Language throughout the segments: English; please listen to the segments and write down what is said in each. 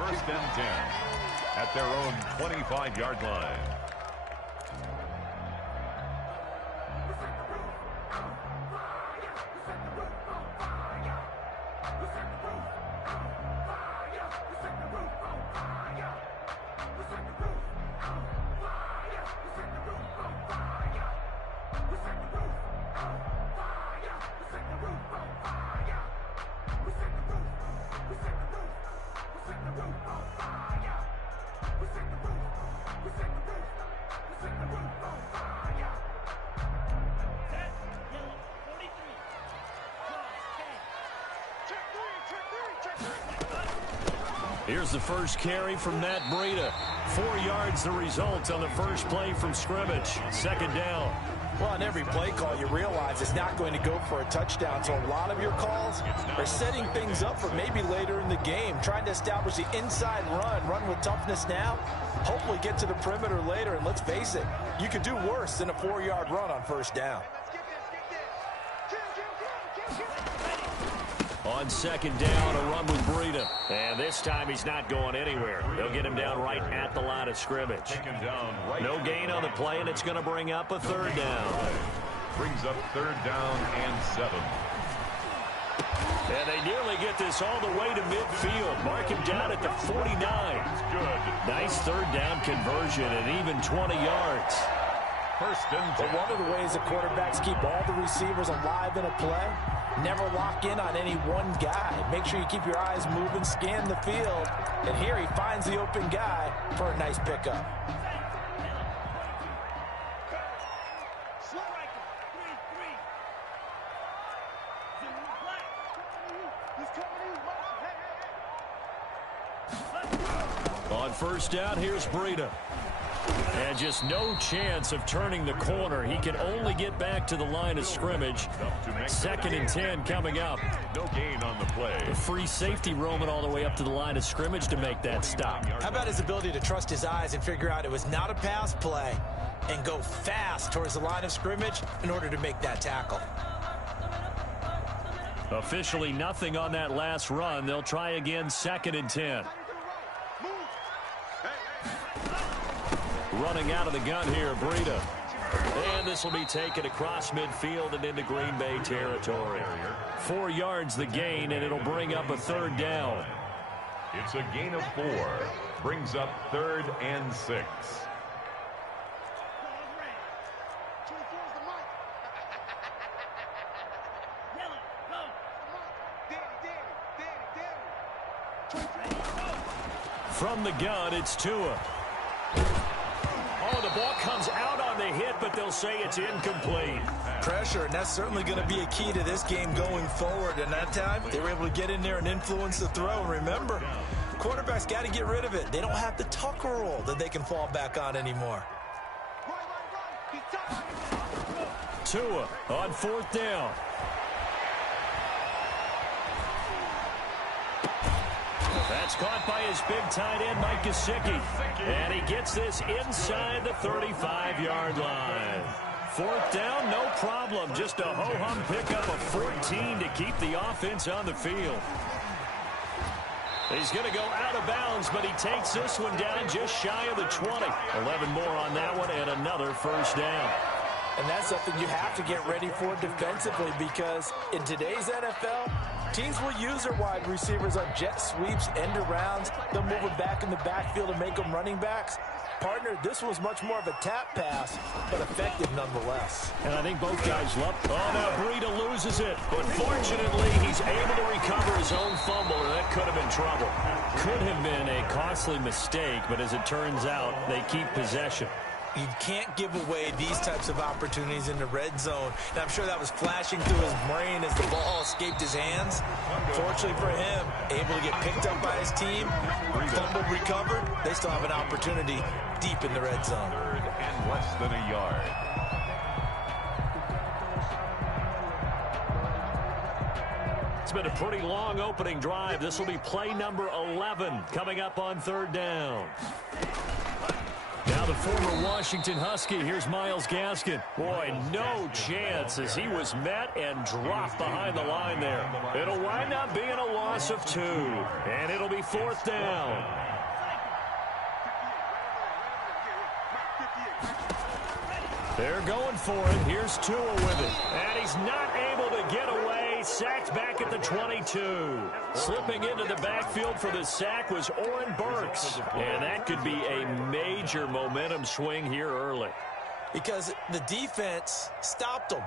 first and 10 at their own 25-yard line. Here's the first carry from Matt Breida. 4 yards the result on the first play from scrimmage. Second down. Well, on every play call, you realize it's not going to go for a touchdown. So a lot of your calls are setting things up for maybe later in the game, trying to establish the inside run with toughness now, hopefully get to the perimeter later. And let's face it, you could do worse than a 4-yard run on first down. On second down, a run with Breida. And this time he's not going anywhere. They'll get him down right at the line of scrimmage. No gain on the play, and it's going to bring up a third down. Brings up third down and 7. And they nearly get this all the way to midfield. Mark him down at the 49. Good. Nice third down conversion and even 20 yards. First and 10. But one of the ways the quarterbacks keep all the receivers alive in a play, never lock in on any one guy. Make sure you keep your eyes moving, scan the field. And here he finds the open guy for a nice pickup. On first down, here's Breida. And just no chance of turning the corner. He can only get back to the line of scrimmage. Second and 10 coming up. No gain on the play. The free safety roaming all the way up to the line of scrimmage to make that stop. How about his ability to trust his eyes and figure out it was not a pass play and go fast towards the line of scrimmage in order to make that tackle. Officially nothing on that last run. They'll try again, second and 10. Running out of the gun here, Breida. And this will be taken across midfield and into Green Bay territory. 4 yards the gain, and it'll bring up a third down. It's a gain of 4. Brings up third and 6. From the gun, it's Tua. Oh, the ball comes out on the hit, but they'll say it's incomplete. Pressure, and that's certainly going to be a key to this game going forward. And that time, they were able to get in there and influence the throw. And remember, quarterbacks got to get rid of it. They don't have the tuck roll that they can fall back on anymore. Tua on fourth down. That's caught by his big tight end, Mike Gesicki. And he gets this inside the 35-yard line. Fourth down, no problem. Just a ho-hum pickup of 14 to keep the offense on the field. He's going to go out of bounds, but he takes this one down just shy of the 20. 11 more on that one and another first down. And that's something you have to get ready for defensively, because in today's NFL, teams will use their wide receivers on jet sweeps, end arounds. They'll move them back in the backfield and make them running backs. Partner, this was much more of a tap pass, but effective nonetheless. And I think both guys love. Oh, now Breida loses it. But fortunately, he's able to recover his own fumble, and that could have been trouble. Could have been a costly mistake, but as it turns out, they keep possession. You can't give away these types of opportunities in the red zone. And I'm sure that was flashing through his brain as the ball escaped his hands. Fortunately for him, able to get picked up by his team, fumbled, recovered. They still have an opportunity deep in the red zone. Third and less than a yard. It's been a pretty long opening drive. This will be play number 11 coming up on third down. Now the former Washington Husky, here's Myles Gaskin. Boy, no chance as he was met and dropped behind the line there. It'll wind up being a loss of 2, and it'll be 4th down. They're going for it. Here's Tua with it. And he's not able to get away. Sacked back at the 22. Slipping into the backfield for the sack was Oren Burks. And that could be a major momentum swing here early. Because the defense stopped them.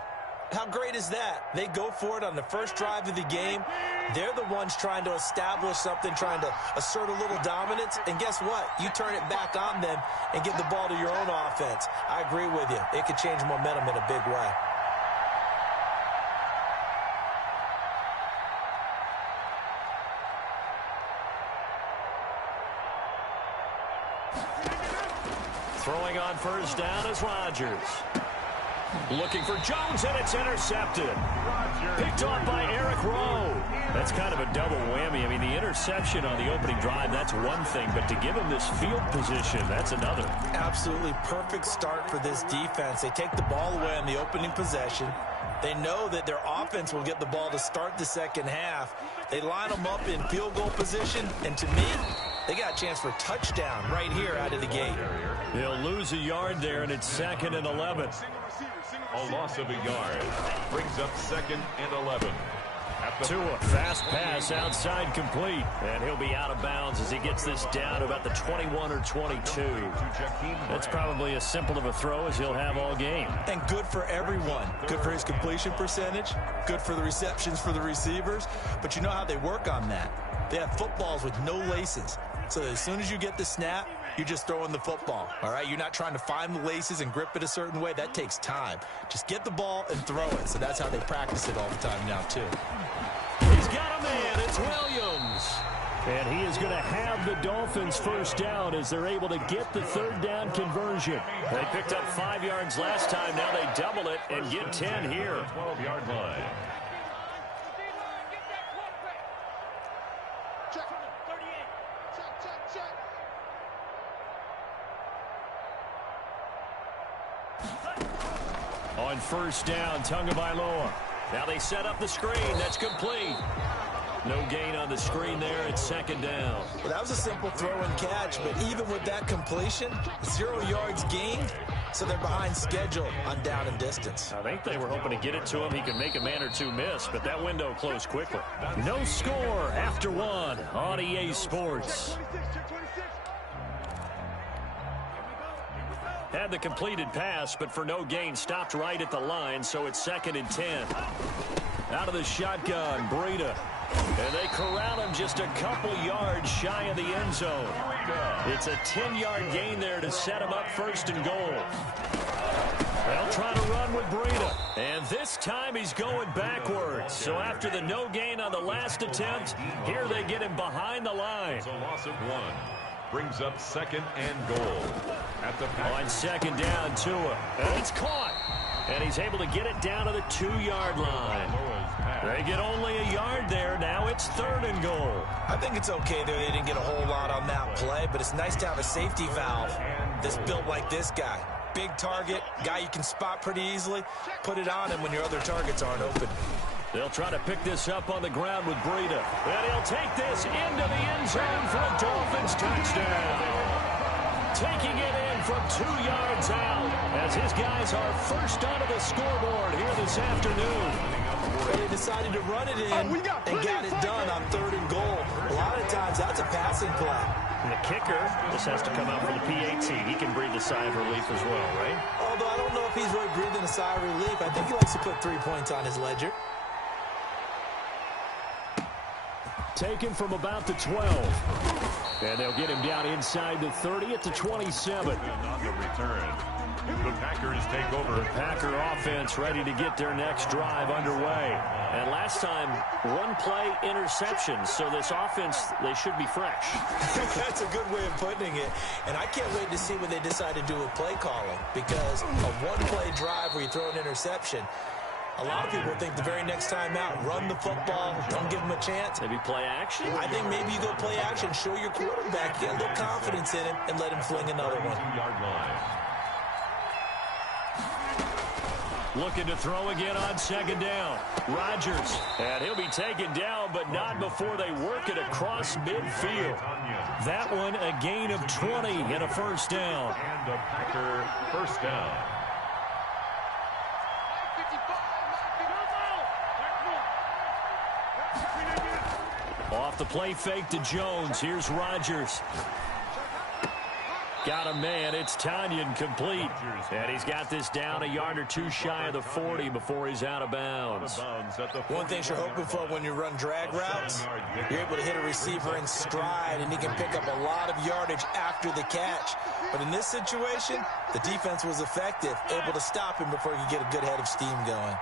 How great is that? They go for it on the first drive of the game. They're the ones trying to establish something, trying to assert a little dominance. And guess what? You turn it back on them and give the ball to your own offense. I agree with you. It could change momentum in a big way. Throwing on first down is Rodgers. Looking for Jones, and it's intercepted. Picked off by Eric Rowe. That's kind of a double whammy. I mean, the interception on the opening drive, that's one thing, but to give him this field position, that's another. Absolutely perfect start for this defense. They take the ball away on the opening possession. They know that their offense will get the ball to start the second half. They line them up in field goal position, and to me, they got a chance for a touchdown right here out of the gate. They'll lose a yard there, and it's 2nd and 11. A loss of a yard brings up 2nd and 11. Tua, fast pass outside complete, and he'll be out of bounds as he gets this down to about the 21 or 22. That's probably as simple of a throw as he'll have all game. And good for everyone. Good for his completion percentage, good for the receptions for the receivers, but you know how they work on that. They have footballs with no laces, so as soon as you get the snap, you're just throwing the football, all right? You're not trying to find the laces and grip it a certain way. That takes time. Just get the ball and throw it. So that's how they practice it all the time now, too. He's got a man. It's Williams. And he is going to have the Dolphins first down as they're able to get the 3rd down conversion. They picked up 5 yards last time. Now they double it and get 10 here. 12-yard line. On first down, Tagovailoa. Now they set up the screen. That's complete. No gain on the screen there. It's 2nd down. Well, that was a simple throw and catch, but even with that completion, 0 yards gained, so they're behind schedule on down and distance. I think they were hoping to get it to him. He could make a man or two miss, but that window closed quickly. No score after 1 on EA Sports. Had the completed pass, but for no gain, stopped right at the line, so it's 2nd and 10. Out of the shotgun, Breida. And they corral him just a couple yards shy of the end zone. It's a 10-yard gain there to set him up 1st and goal. They'll try to run with Breida. And this time he's going backwards. So after the no gain on the last attempt, here they get him behind the line. It's a loss of 1. Brings up 2nd and goal. At the on 2nd down, Tua. And it's caught. And he's able to get it down to the 2-yard line. They get only a yard there. Now it's 3rd and goal. I think it's okay there. They didn't get a whole lot on that play, but it's nice to have a safety valve that's built like this guy. Big target, guy you can spot pretty easily. Put it on him when your other targets aren't open. They'll try to pick this up on the ground with Breida. And he'll take this into the end zone for a Dolphins touchdown. Taking it in from 2 yards out as his guys are first onto the scoreboard here this afternoon. They decided to run it in and got it done on 3rd and goal. A lot of times that's a passing play. And the kicker, this has to come out for the PAT. He can breathe a sigh of relief as well, right? Although I don't know if he's really breathing a sigh of relief. I think he likes to put 3 points on his ledger. Taken from about the 12. And they'll get him down inside the 30 at the 27. On the return. The Packers take over. The Packer offense ready to get their next drive underway. And last time, 1 play interception. So this offense, they should be fresh. That's a good way of putting it. And I can't wait to see what they decide to do with play calling. Because a 1-play drive where you throw an interception, A lot of people think the very next time out, run the football, don't give him a chance. Maybe play action? I think maybe you go play action, show your quarterback, get a little confidence in him, and let him fling another one. Looking to throw again on second down. Rodgers. And he'll be taken down, but not before they work it across midfield. That one a gain of 20 and a first down. And a Packer first down. Off the play fake to Jones. Here's Rodgers. Got a man. It's Tanyan complete. And he's got this down a yard or two shy of the 40 before he's out of bounds. One thing you're hoping for when you run drag routes, you're able to hit a receiver in stride, and he can pick up a lot of yardage after the catch. But in this situation, the defense was effective, able to stop him before he could get a good head of steam going.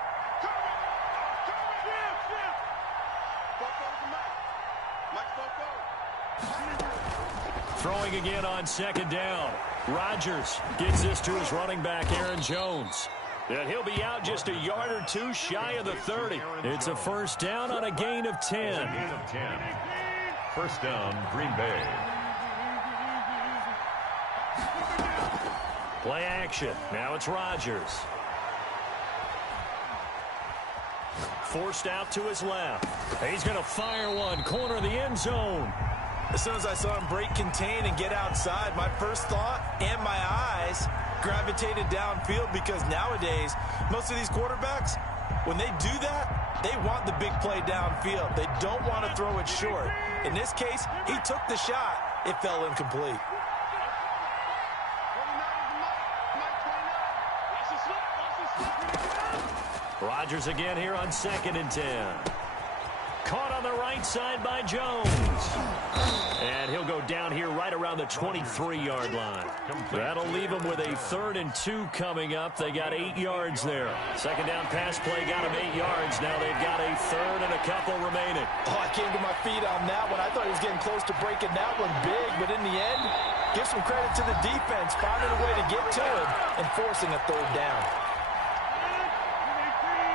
Throwing again on second down. Rodgers gets this to his running back, Aaron Jones. And he'll be out just a yard or two shy of the 30. It's a first down on a gain of 10. First down, Green Bay. Play action. Now it's Rodgers. Forced out to his left. He's going to fire one. Corner of the end zone. As soon as I saw him break contain and get outside, my first thought and my eyes gravitated downfield, because nowadays, most of these quarterbacks, when they do that, they want the big play downfield. They don't want to throw it short. In this case, he took the shot. It fell incomplete. Rodgers again here on 2nd and 10. Caught on the right side by Jones. And he'll go down here right around the 23-yard line. That'll leave him with a 3rd and 2 coming up. They got 8 yards there. Second down pass play got him 8 yards. Now they've got a 3rd and a couple remaining. Oh, I came to my feet on that one. I thought he was getting close to breaking that one big, but in the end, give some credit to the defense, finding a way to get to him and forcing a 3rd down.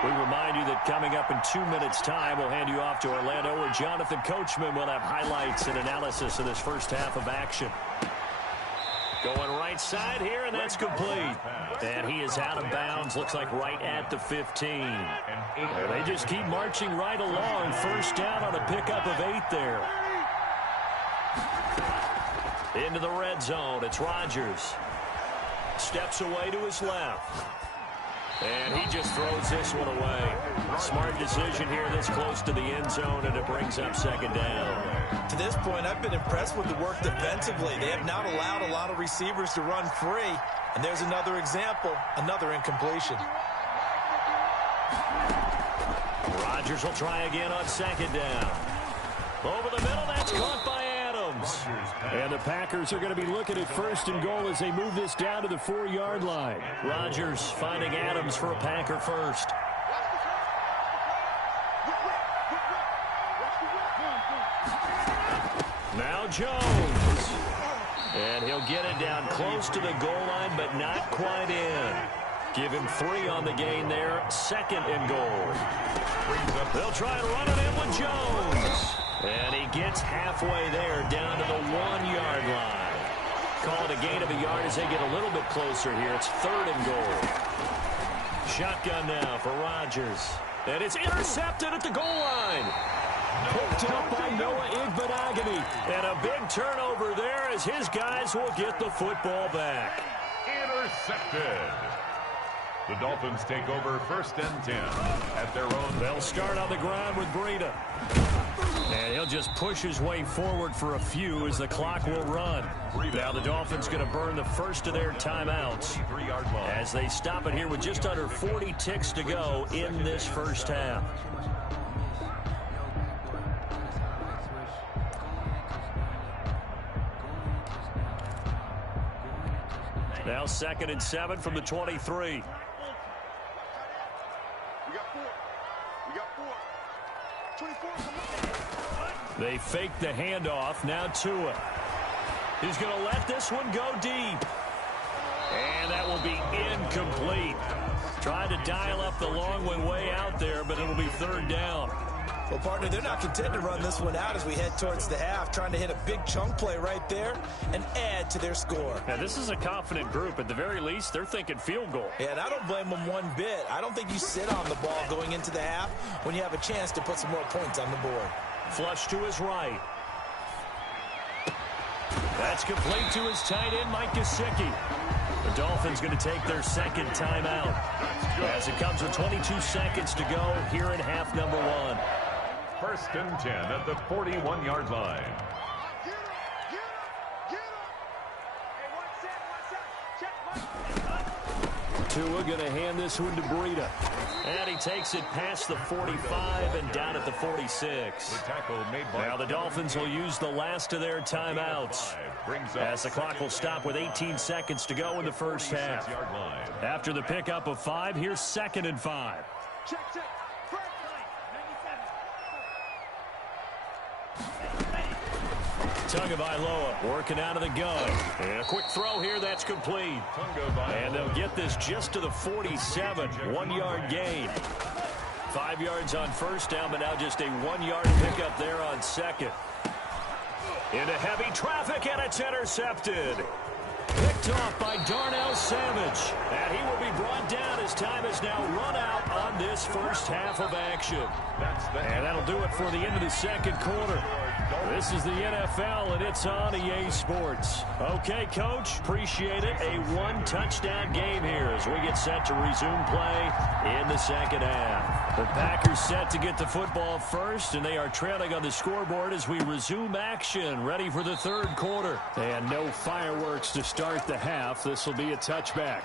We remind you that coming up in 2 minutes' time, we'll hand you off to Orlando, where Jonathan Coachman will have highlights and analysis of this first half of action. Going right side here, and that's complete. And he is out of bounds, looks like right at the 15. And they just keep marching right along. First down on a pickup of 8 there. Into the red zone, it's Rodgers. Steps away to his left. And he just throws this one away. Smart decision here this close to the end zone, and it brings up second down. To this point, I've been impressed with the work defensively. They have not allowed a lot of receivers to run free. And there's another example, another incompletion. Rodgers will try again on second down. Over the middle, that's caught by Adams. And the Packers are going to be looking at 1st and goal as they move this down to the 4-yard line. Rodgers finding Adams for a Packer first. Now Jones. And he'll get it down close to the goal line, but not quite in. Give him 3 on the gain there. 2nd and goal. They'll try and run it in with Jones. And he gets halfway there, down to the 1-yard line. Call it a gain of a yard as they get a little bit closer here. It's 3rd and goal. Shotgun now for Rodgers. And it's intercepted at the goal line. Picked up by Noah Igbenogany. And a big turnover there as his guys will get the football back. Intercepted. The Dolphins take over 1st and 10 at their own. They'll start on the ground with Breida. And he'll just push his way forward for a few as the clock will run. Now the Dolphins going to burn the first of their timeouts as they stop it here with just under 40 ticks to go in this first half. Now 2nd and 7 from the 23. They fake the handoff. Now Tua. He's going to let this one go deep. And that will be incomplete. Trying to dial up the long one way out there, but it'll be third down. Well, partner, they're not content to run this one out as we head towards the half, trying to hit a big chunk play right there and add to their score. Now, this is a confident group. At the very least, they're thinking field goal. Yeah, and I don't blame them one bit. I don't think you sit on the ball going into the half when you have a chance to put some more points on the board. Flush to his right. That's complete to his tight end, Mike Gesicki. The Dolphins going to take their second timeout as it comes with 22 seconds to go here in half number one. First and 10 at the 41-yard line. Tua going to hand this one to Breida. And he takes it past the 45 and down at the 46. The tackle made by now the Dolphins will use the last of their timeouts as the clock will stop with 18 seconds to go in the first half. After the pickup of 5, here's 2nd and 5. Tagovailoa working out of the gun. And a quick throw here, that's complete. And they'll get this just to the 47, 1-yard gain. 5 yards on first down, but now just a 1-yard pickup there on second. Into heavy traffic, and it's intercepted. Picked off by Darnell Savage. And he will be brought down as time is now run out on this first half of action. And that'll do it for the end of the second quarter. This is the NFL, and it's on EA Sports. Okay, Coach, appreciate it. A 1-touchdown game here as we get set to resume play in the second half. The Packers set to get the football first, and they are trailing on the scoreboard as we resume action, ready for the third quarter. And no fireworks to start the half. This will be a touchback.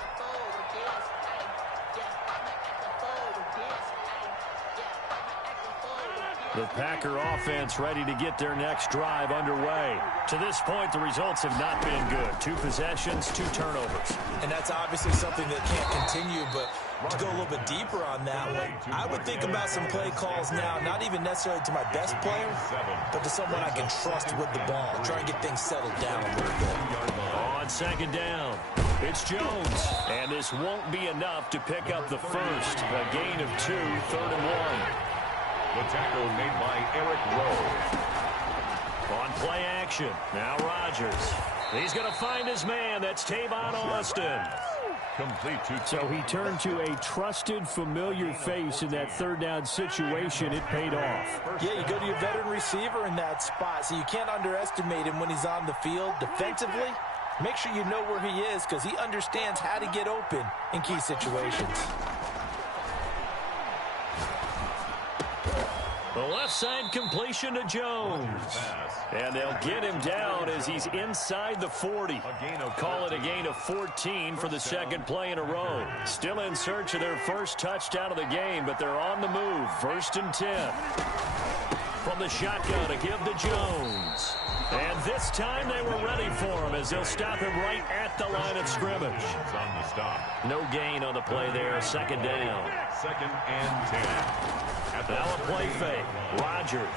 The Packer offense ready to get their next drive underway. To this point, the results have not been good. 2 possessions, 2 turnovers. And that's obviously something that can't continue, but to go a little bit deeper on that one, I would think about some play calls now, not even necessarily to my best player, but to someone I can trust with the ball. Try and get things settled down a little bit. On second down, it's Jones. And this won't be enough to pick up the first. A gain of 2, 3rd and 1. The tackle made by Eric Rowe. On play action, now Rodgers. He's going to find his man. That's Tavon Austin. Complete to so he turned to a trusted, familiar face in that third down situation. It paid off. Yeah, you go to your veteran receiver in that spot, so you can't underestimate him when he's on the field defensively. Make sure you know where he is because he understands how to get open in key situations. The left side completion to Jones. And they'll get him down as he's inside the 40. Call it a gain of 14 for the second play in a row. Still in search of their first touchdown of the game, but they're on the move. 1st and 10. From the shotgun to give to Jones. And this time they were ready for him as they'll stop him right at the line of scrimmage. On the stop. No gain on the play there. 2nd down. 2nd and 10. Now a play fake. Rodgers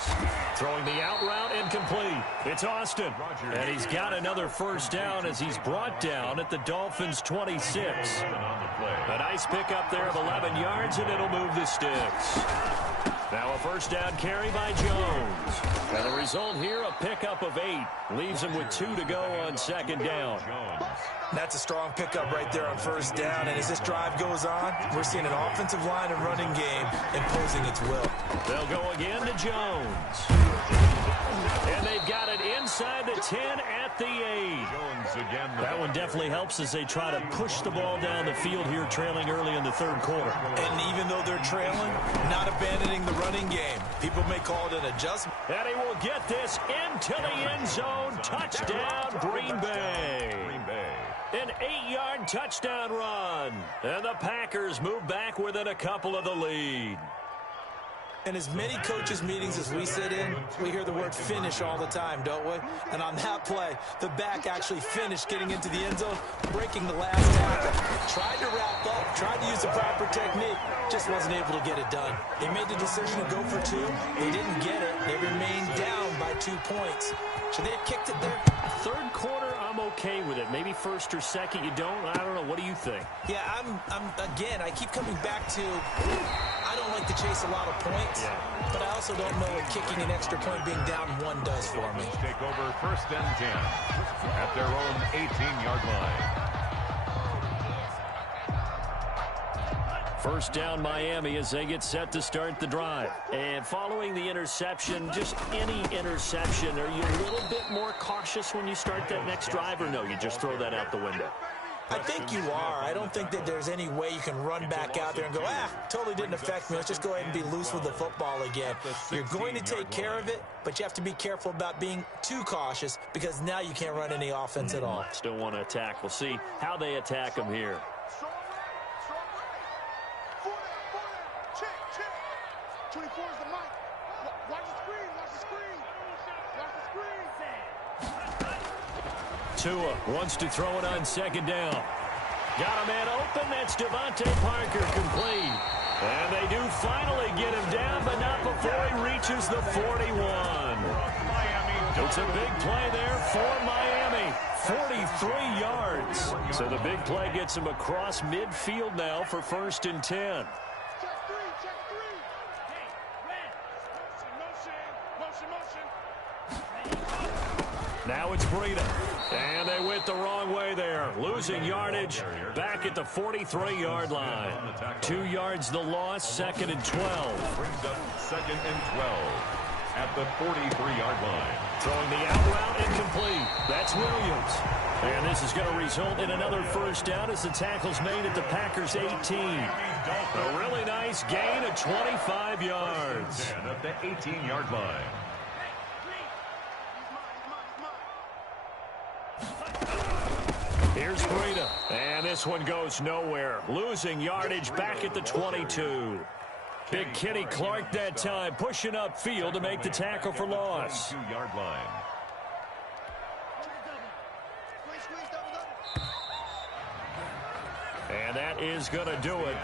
throwing the out route incomplete. It's Austin. And he's got another first down as he's brought down at the Dolphins' 26. A nice pickup there of 11 yards, and it'll move the sticks. Now a first down carry by Jones. And the result here, a pickup of 8. Leaves him with 2 to go on 2nd down. That's a strong pickup right there on 1st down. And as this drive goes on, we're seeing an offensive line and running game imposing its will. They'll go again to Jones. And they've got it inside the 10 at the 8. That one definitely helps as they try to push the ball down the field here, trailing early in the third quarter. And even though they're trailing, not abandoning the running game. People may call it an adjustment. And he will get this into the end zone. Touchdown, Green Bay. An 8-yard touchdown run. And the Packers move back within a couple of the lead. In as many coaches' meetings as we sit in, we hear the word finish all the time, don't we? And on that play, the back actually finished getting into the end zone, breaking the last tackle. Tried to wrap up, tried to use the proper technique, just wasn't able to get it done. They made the decision to go for 2. They didn't get it. They remained down by 2 points. Should they have kicked it there? Third quarter I'm okay with it. Maybe first or second, you don't. I don't know. What do you think? Yeah, again, I keep coming back to I don't like to chase a lot of points, but I also don't know what kicking an extra point being down 1 does for me. Take over first and 10 at their own 18-yard line. First down, Miami, as they get set to start the drive. And following the interception, just any interception, are you a little bit more cautious when you start that next drive, or no, you just throw that out the window? I think you are. I don't think that there's any way you can run back out there and go, totally didn't affect me. Let's just go ahead and be loose with the football again. You're going to take care of it, but you have to be careful about being too cautious because now you can't run any offense at all. Still want to attack. We'll see how they attack them here. Tua wants to throw it on second down. Got a man open. That's Devontae Parker, complete. And they do finally get him down, but not before he reaches the 41. It's a big play there for Miami. 43 yards. So the big play gets him across midfield now for first and 10. Now it's Breida. And they went the wrong way there. Losing yardage back at the 43-yard line. 2 yards the loss, second and 12. Brings up second and 12 at the 43-yard line. Throwing the out route incomplete. That's Williams. And this is going to result in another first down as the tackle's made at the Packers' 18. A really nice gain of 25 yards. At the 18-yard line. Here's Breida. And this one goes nowhere. Losing yardage back at the 22. Big Kenny Clark that time pushing upfield to make the tackle for loss. 22-yard line. And that is going to do it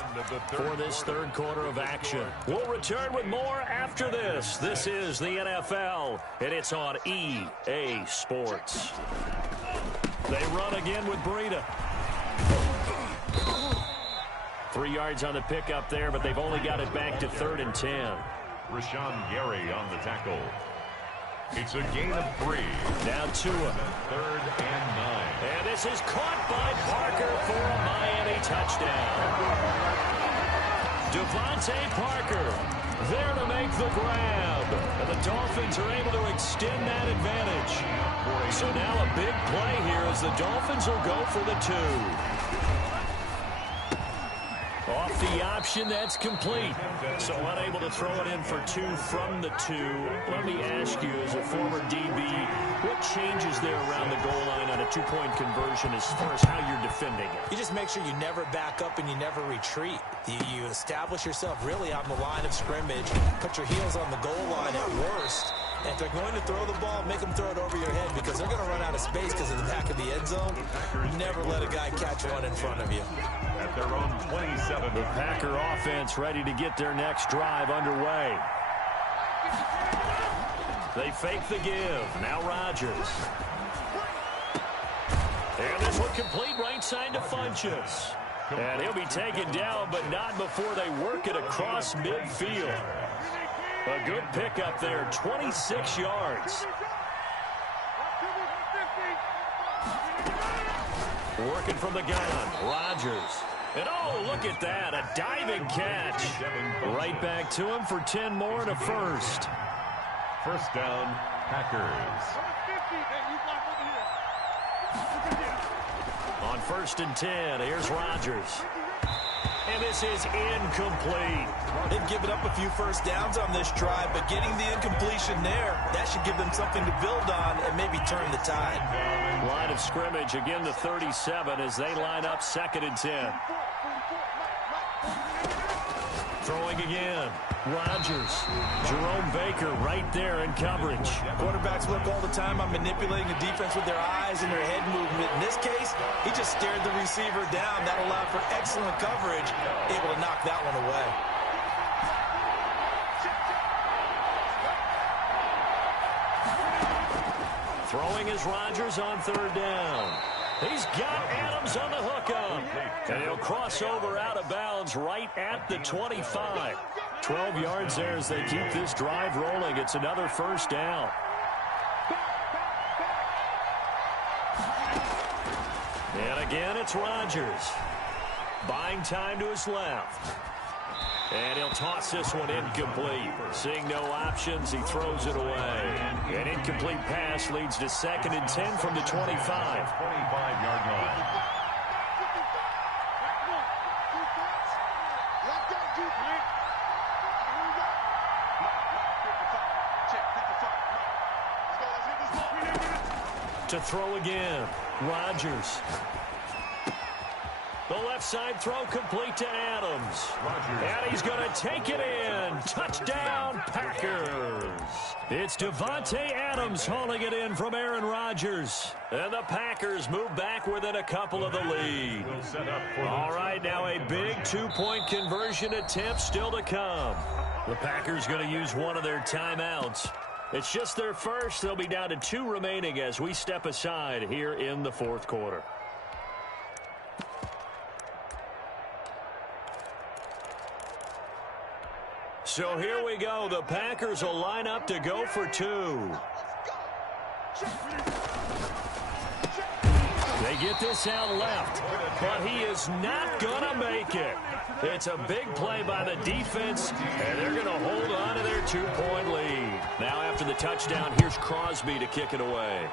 for this third quarter of action. We'll return with more after this. This is the NFL, and it's on EA Sports. They run again with Breida. 3 yards on the pickup there, but they've only got it back to third and 10. Rashawn Gary on the tackle. It's a gain of 3. Now Tua. Third and 9. And this is caught by Parker for a Miami touchdown. Devontae Parker there to make the grab. And the Dolphins are able to extend that advantage. So now a big play here as the Dolphins will go for the 2. Off the option, that's complete. So unable to throw it in for 2 from the 2. Let me ask you, as a former DB, what changes there around the goal line on a 2-point conversion as far as how you're defending it? You just make sure you never back up and you never retreat. You establish yourself really on the line of scrimmage, put your heels on the goal line at worst. And if they're going to throw the ball, make them throw it over your head because they're going to run out of space because of the back of the end zone. Never let a guy catch one in front of you. At their own 27. The Packer offense ready to get their next drive underway. They fake the give. Now Rodgers. And this one complete right side to Funchess. And he'll be taken down, but not before they work it across midfield. A good pickup there, 26 yards. Working from the gun, Rodgers. And oh, look at that, a diving catch. Right back to him for 10 more and a first. First down, Packers. On first and 10, here's Rodgers. And this is incomplete. They've given up a few first downs on this drive, but getting the incompletion there, that should give them something to build on and maybe turn the tide. Line of scrimmage, again the 37 as they line up second and 10. Throwing again. Rodgers. Jerome Baker right there in coverage. Quarterbacks work all the time on manipulating the defense with their eyes and their head movement. In this case, he just stared the receiver down. That allowed for excellent coverage, able to knock that one away. Throwing is Rodgers on third down. He's got Adams on the hookup. And he'll cross over out of bounds right at the 25. 12 yards there as they keep this drive rolling. It's another first down. And again, it's Rodgers. Buying time to his left. And he'll toss this one incomplete. Seeing no options, he throws it away. An incomplete pass leads to 2nd and 10 from the 25. 25-yard line. To throw again, Rodgers. The left side throw complete to Adams. And he's going to take it in. Touchdown, Packers. It's Devontae Adams hauling it in from Aaron Rodgers. And the Packers move back within a couple of the lead. All right, now a big 2-point conversion attempt still to come. The Packers going to use one of their timeouts. It's just their first. They'll be down to 2 remaining as we step aside here in the fourth quarter. So here we go. The Packers will line up to go for 2. They get this out left, but he is not going to make it. It's a big play by the defense, and they're going to hold on to their 2-point lead. Now after the touchdown, here's Crosby to kick it away.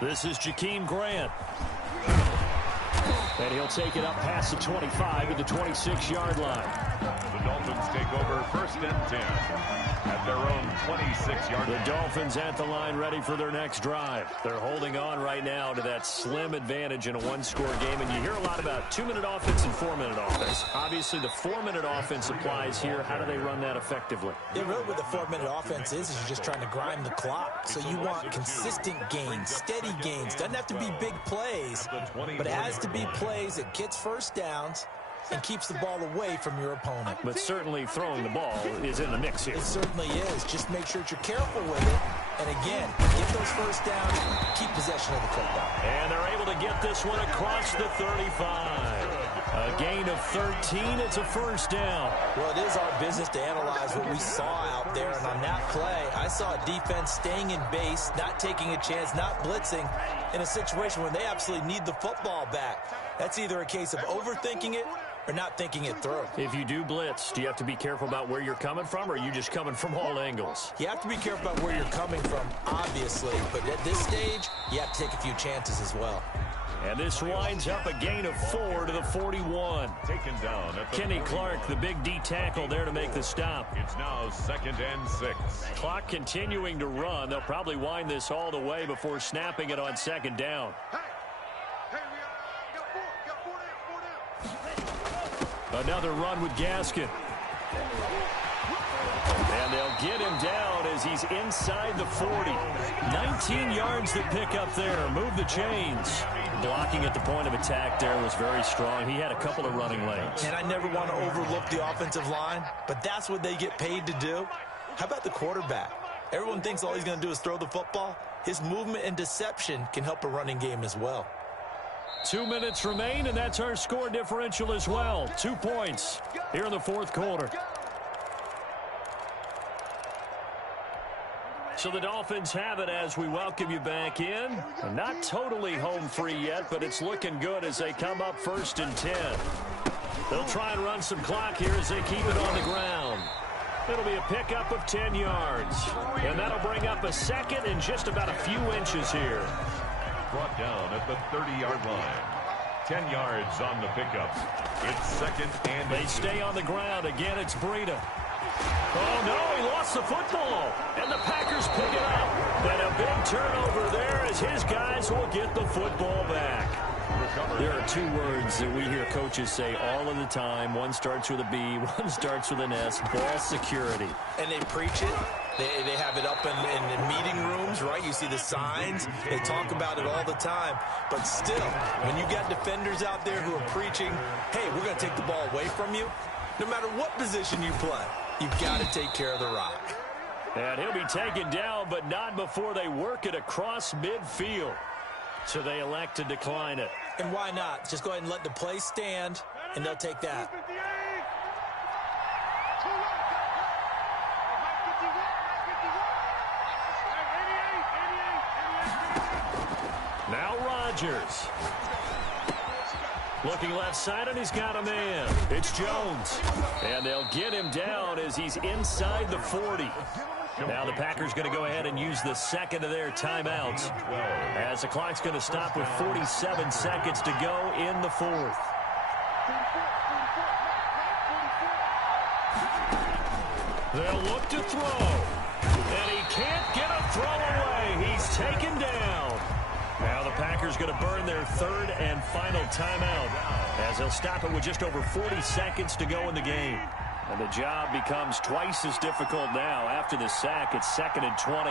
This is Jakeem Grant. And he'll take it up past the 25 to the 26-yard line. The Dolphins take over 1st and 10 at their own 26-yard line. The Dolphins at the line ready for their next drive. They're holding on right now to that slim advantage in a 1-score game. And you hear a lot about 2-minute offense and 4-minute offense. Obviously, the 4-minute offense applies here. How do they run that effectively? Yeah, really what the 4-minute offense is you're just trying to grind the clock. So you want consistent gains, steady gains. Doesn't have to be big plays, but it has to be plays that gets first downs and keeps the ball away from your opponent. But certainly throwing the ball is in the mix here. It certainly is. Just make sure that you're careful with it. And again, get those first downs, keep possession of the football. And they're able to get this one across the 35. A gain of 13. It's a first down. Well, it is our business to analyze what we saw out there. And on that play, I saw a defense staying in base, not taking a chance, not blitzing in a situation where they absolutely need the football back. That's either a case of overthinking it or not thinking it through. If you do blitz, do you have to be careful about where you're coming from, or are you just coming from all angles? You have to be careful about where you're coming from, obviously. But at this stage, you have to take a few chances as well. And this winds up a gain of 4 to the 41. Taken down at the Kenny Clark, the big D tackle there to make the stop. It's now 2nd and 6. Clock continuing to run. They'll probably wind this all the way before snapping it on 2nd down. Another run with Gaskin. And they'll get him down as he's inside the 40. 19 yards to pick up there. Move the chains. Blocking at the point of attack there was very strong. He had a couple of running lanes. And I never want to overlook the offensive line, but that's what they get paid to do. How about the quarterback? Everyone thinks all he's going to do is throw the football. His movement and deception can help a running game as well. 2 minutes remain, and that's our score differential as well. 2 points here in the fourth quarter. So the Dolphins have it as we welcome you back in. Not totally home free yet, but it's looking good as they come up 1st and 10. They'll try and run some clock here as they keep it on the ground. It'll be a pickup of 10 yards. And that'll bring up a 2nd and just about a few inches here. Brought down at the 30-yard line. 10 yards on the pickup. It's 2nd and they stay on the ground. Again, it's Breida. Oh, no, he lost the football. And the Packers pick it up. And a big turnover there as his guys will get the football back. There are 2 words that we hear coaches say all of the time. One starts with a B, one starts with an S. Ball security. And they preach it. They have it up in meeting rooms, right? You see the signs. They talk about it all the time. But still, when you got defenders out there who are preaching, hey, we're going to take the ball away from you, no matter what position you play, you've got to take care of the rock. And he'll be taken down, but not before they work it across midfield. So they elect to decline it. And why not? Just go ahead and let the play stand, and they'll take that. Now Rodgers. Looking left side, and he's got a man. It's Jones. And they'll get him down as he's inside the 40. Now the Packers going to go ahead and use the second of their timeouts, as the clock's going to stop with 47 seconds to go in the fourth. They'll look to throw. And he can't get a throw away. He's taken down. Now the Packers going to burn their third and final timeout, as they'll stop it with just over 40 seconds to go in the game. And the job becomes twice as difficult now. After the sack, it's 2nd and 20.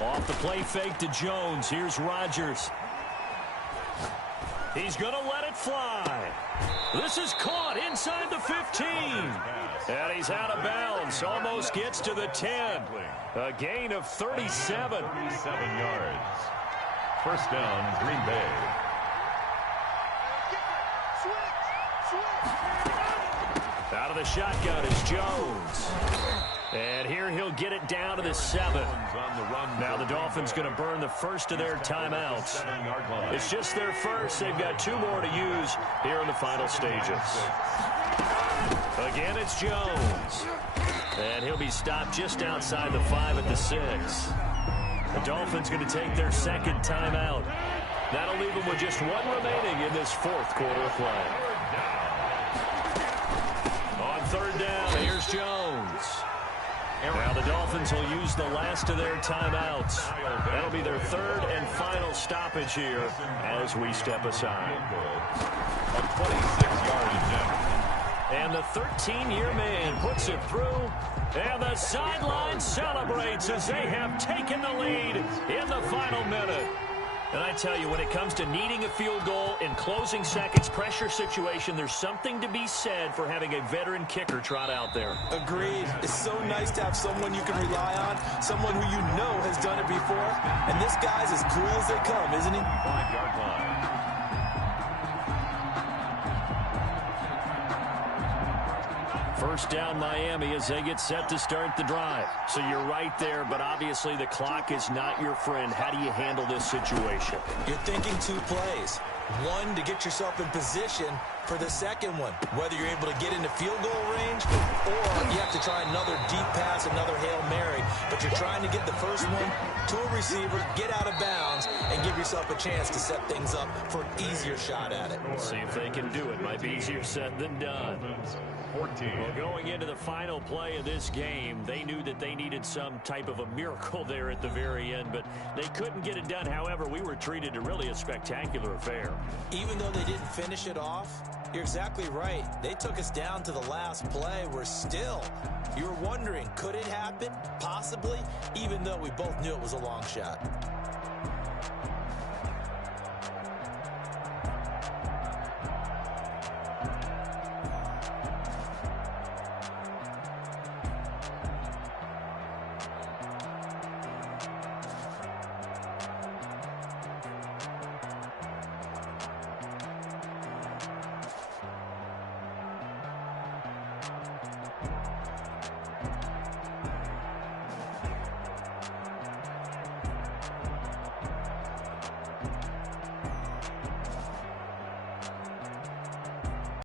Off the play fake to Jones. Here's Rodgers. He's going to let it fly. This is caught inside the 15. And he's out of bounds. Almost gets to the 10. A gain of 37. 37 yards. First down, Green Bay. Out of the shotgun is Jones. And here he'll get it down to the 7. Now the Dolphins going to burn the first of their timeouts. It's just their first. They've got 2 more to use here in the final stages. Again, it's Jones. And he'll be stopped just outside the 5 at the 6. The Dolphins going to take their second timeout. That'll leave them with just 1 remaining in this fourth quarter of play. On third down, here's Jones. Now the Dolphins will use the last of their timeouts. That'll be their third and final stoppage here as we step aside. A 26-yard attempt. And the 13-year man puts it through. And the sideline celebrates as they have taken the lead in the final minute. And I tell you, when it comes to needing a field goal in closing seconds, pressure situation, there's something to be said for having a veteran kicker trot out there. Agreed. It's so nice to have someone you can rely on, someone who you know has done it before. And this guy's as cool as they come, isn't he? 5-yard line. First down Miami as they get set to start the drive. So you're right there, but obviously the clock is not your friend. How do you handle this situation? You're thinking 2 plays. One, to get yourself in position for the second one, whether you're able to get into field goal range or you have to try another deep pass, another Hail Mary, but you're trying to get the first one to a receiver, get out of bounds, and give yourself a chance to set things up for an easier shot at it. We'll see if they can do it. Might be easier said than done. 14. Well, going into the final play of this game, they knew that they needed some type of a miracle there at the very end, but they couldn't get it done. However, we were treated to really a spectacular affair. Even though they didn't finish it off, you're exactly right. They took us down to the last play. We're still, you were wondering, could it happen? Possibly, even though we both knew it was a long shot.